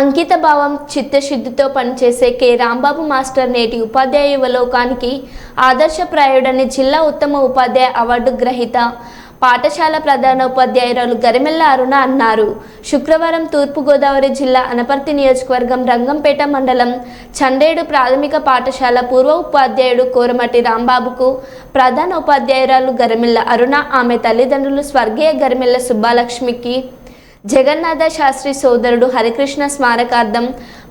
అంకిత భావం చిత్తశుద్ధితో పనిచేసే కె. రాంబాబు మాస్టర్ నేటి ఉపాధ్యాయ యువలోకానికి ఆదర్శప్రాయుడని జిల్లా ఉత్తమ ఉపాధ్యాయ అవార్డు గ్రహీత పాఠశాల ప్రధాన ఉపాధ్యాయురాలు గరిమెల్ల అరుణ అన్నారు. శుక్రవారం తూర్పుగోదావరి జిల్లా అనపర్తి నియోజకవర్గం రంగంపేట మండలం చండేడు ప్రాథమిక పాఠశాల పూర్వ ఉపాధ్యాయుడు కోరమటి రాంబాబుకు ప్రధాన ఉపాధ్యాయురాలు గరిమెల్ల అరుణ ఆమె తల్లిదండ్రులు స్వర్గీయ గరిమెల్ల సుబ్బాలక్ష్మికి జగన్నాథ శాస్త్రి సోదరుడు హరికృష్ణ స్మారకార్థం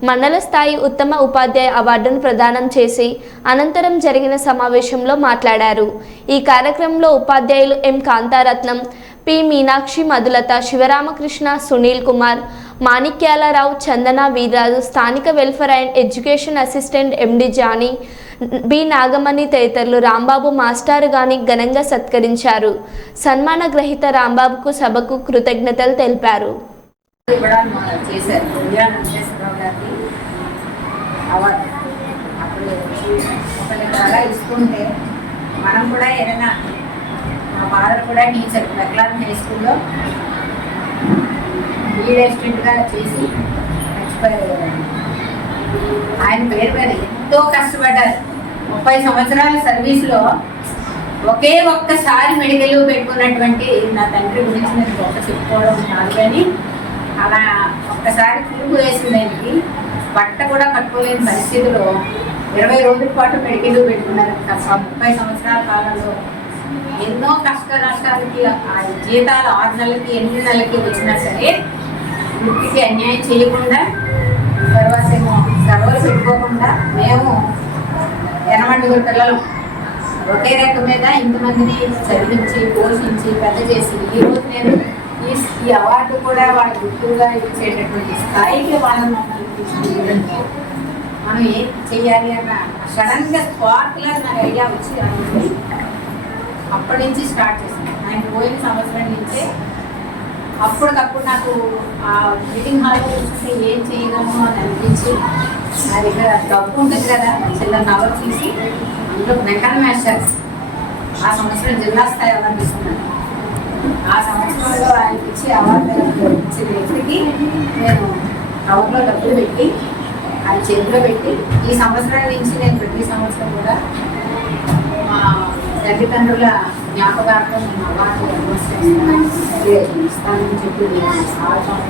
మండల స్థాయి ఉత్తమ ఉపాధ్యాయ అవార్డును ప్రదానం చేసి అనంతరం జరిగిన సమావేశంలో మాట్లాడారు. ఈ కార్యక్రమంలో ఉపాధ్యాయులు ఎం కాంతారత్నం పి మీనాక్షి మధులత శివరామకృష్ణ సునీల్ కుమార్ మాణిక్యాలరావు చందన వీర్రాజు స్థానిక welfare and education assistant MD Jani B Nagamani తదితరులు రాంబాబు మాస్టారు గాని ఘనంగా సత్కరించారు. సన్మాన గ్రహీత రాంబాబుకు సభకు కృతజ్ఞతలు తెలిపారు. మనం కూడా ఏదైనా మా ఫాదర్ కూడా టీచర్ మెక్లాన్ హై స్కూల్లో లీడ్ అసిస్టెంట్గా చేసి ఎక్స్పైర్ అయ్యారు ఆయన పేరు మీద ఎంతో కష్టపడ్డారు. ముప్పై సంవత్సరాల సర్వీస్లో ఒకే ఒక్కసారి మెడికల్ పెట్టుకున్నటువంటి నా తండ్రి గురించి నేను గొప్ప చెప్పుకోవడం కాదు కానీ అలా ఒక్కసారి తిరుగు వేసింది ఆయనకి బట్ట కూడా కట్టుకోలేని పరిస్థితిలో ఇరవై రోజుల పాటు మెడికల్ పెట్టుకున్నారు. తప్ప ముప్పై సంవత్సరాల కాలంలో ఎన్నో కష్ట నష్టాలకి ఆ జీతాలు ఆరు నెలలకి ఎనిమిది నెలలకి వచ్చినా సరే వృత్తికి అన్యాయం చేయకుండా తర్వాత ఏమో సెలవులు పెట్టుకోకుండా మేము ఎనమండుగురు పిల్లలు. ఒకే రెక్క మీద ఇంతమందిని చదివించి పోషించి పెద్ద చేసి ఈరోజు నేను ఈ ఈ అవార్డు కూడా వాళ్ళ గుర్తుగా ఇచ్చేటటువంటి స్థాయికి వాళ్ళని మమ్మల్ని తీసుకెళ్ళడానికి మనం ఏం చెయ్యాలి అన్న సడన్గా స్పార్క్లా నాకు ఐడియా వచ్చి అనుకుంది అప్పటి నుంచి స్టార్ట్ చేశాను. ఆయన పోయిన సంవత్సరం నుంచే అప్పటికప్పుడు నాకు ఆ మీటింగ్ హాల్లో చూస్తే ఏం చేయగలను అని అనిపించి నా దగ్గర డబ్బు ఉంటుంది కదా చిన్న నవర్ తీసి అందులో మెకాన్ మాస్టర్స్ ఆ సంవత్సరం జిల్లా స్థాయి అవార్డు ఇస్తున్నాను. ఆ సంవత్సరంలో ఆయనకి ఇచ్చి అవార్డు ఇచ్చిన వ్యక్తికి నేను కవర్లో డబ్బులు పెట్టి ఆయన చేతిలో పెట్టి ఈ సంవత్సరం నుంచి నేను ప్రతి సంవత్సరం కూడా తల్లిదండ్రుల జ్ఞాపకార్థం నేను అవార్డు ఇస్తానని చెప్పి నేను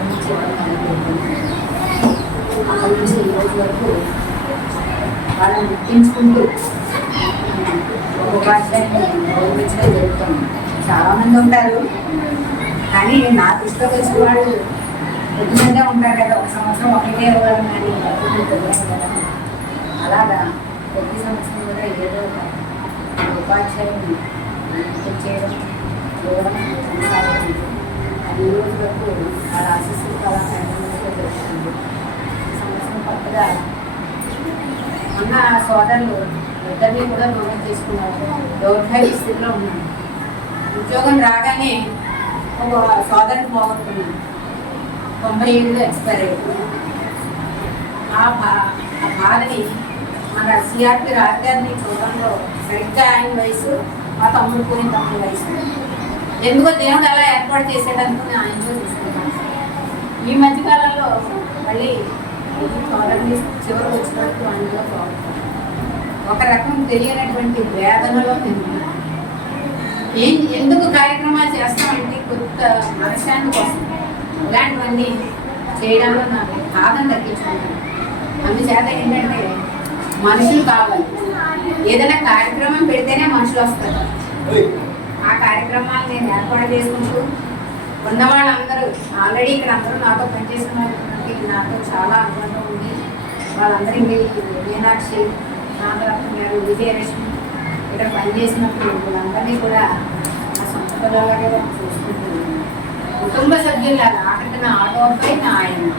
నుంచి అక్కడి నుంచి ఈరోజు వరకు వాళ్ళని గుర్తించుకుంటూ ఒక ఉపాధ్యాయుని గౌరవించడం జరుగుతుంది. చాలామంది ఉంటారు. కానీ నా దృష్టిలోకి వచ్చిన వాళ్ళు కొద్దిమందే ఉంటారు కదా ఒక సంవత్సరం ఒకటే ఇవ్వగలం కానీ తెలియదు కదా. అలాగా ప్రతి సంవత్సరం కూడా ఏదో ఒక చేయడం చూడడం అది ఈ రోజు వరకు వాళ్ళ ఆశీస్సులు అలా కంటిన్యూస్గా దొరుకుతుంది సంవత్సరం కొత్తగా అన్న సోదరులు ఇద్దరిని కూడా రుణం చేసుకున్నారు దౌర్భాగ్య స్థితిలో ఉన్నాను ఉద్యోగం రాగానే ఒక సోదరుని పోగొట్టుకున్నాను తొంభై ఏడులో ఎక్స్పైర్ అయిపోయింది ఆ బా ఆ బాధని మన సిఆర్పి రాజధాని చూడడంలో సరిగ్గా ఆయన వయసు మా తమ్ముడు పోయిన తమ్ముడు వయసు. ఎందుకో దేవుడు అలా ఏర్పాటు చేసేటందుకు ఆయన చూసుకుంటాను ఈ మధ్యకాలంలో మళ్ళీ ఈ చివరికి వచ్చినట్టు అందులో ఒక రకం తెలియనటువంటి వేదనలో నేను ఏం ఎందుకు కార్యక్రమాలు చేస్తామంటే కొత్త మనశ్శాంతి కోసం. ఇలాంటివన్నీ చేయడంలో నాకు బాధను తగ్గించుకుంటాను. అందుచేత ఏంటంటే మనుషులు కావాలి. ఏదైనా కార్యక్రమం పెడితేనే మనుషులు వస్తారు. ఆ కార్యక్రమాలు నేను ఏర్పాటు చేసుకుంటూ ఉన్న వాళ్ళందరూ ఆల్రెడీ ఇక్కడ అందరూ నాతో పనిచేసిన వాళ్ళకి నాతో చాలా అనుబంధం ఉంది. వాళ్ళందరికీ మీనాక్షి నాగరత్న గారు విజయలక్ష్మి ఇక్కడ పనిచేసినప్పుడు వీళ్ళందరినీ కూడా నా సొంత పిల్లలాగే చూసుకుంటున్నాను. కుటుంబ సభ్యులాగా ఆఖరికి నా ఆటో అబ్బాయి నా ఆయన.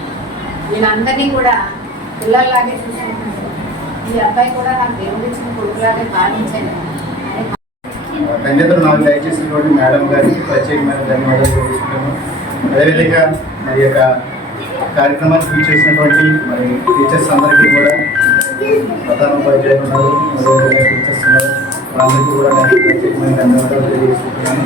వీళ్ళందరినీ కూడా పిల్లల్లాగే చూసుకుంటున్నాను. ఈ అబ్బాయి కూడా నాకు దేవుడు ఇచ్చిన కొడుకులాగే భావించాను ధన్యతలు నాకు దయచేసినటువంటి మేడం గారికి ప్రత్యేకమైన ధన్యవాదాలు చూపిస్తున్నాను అదేవిధంగా మరి యొక్క కార్యక్రమానికి పూర్తి మరి టీచర్స్ అందరికీ కూడా ప్రధాన ఉపాధ్యాయులు ఉన్నారు అదేవిధంగా టీచర్స్ ఉన్నారు. వాళ్ళందరికీ కూడా నేను ప్రత్యేకమైన ధన్యవాదాలు తెలియజేస్తున్నాను.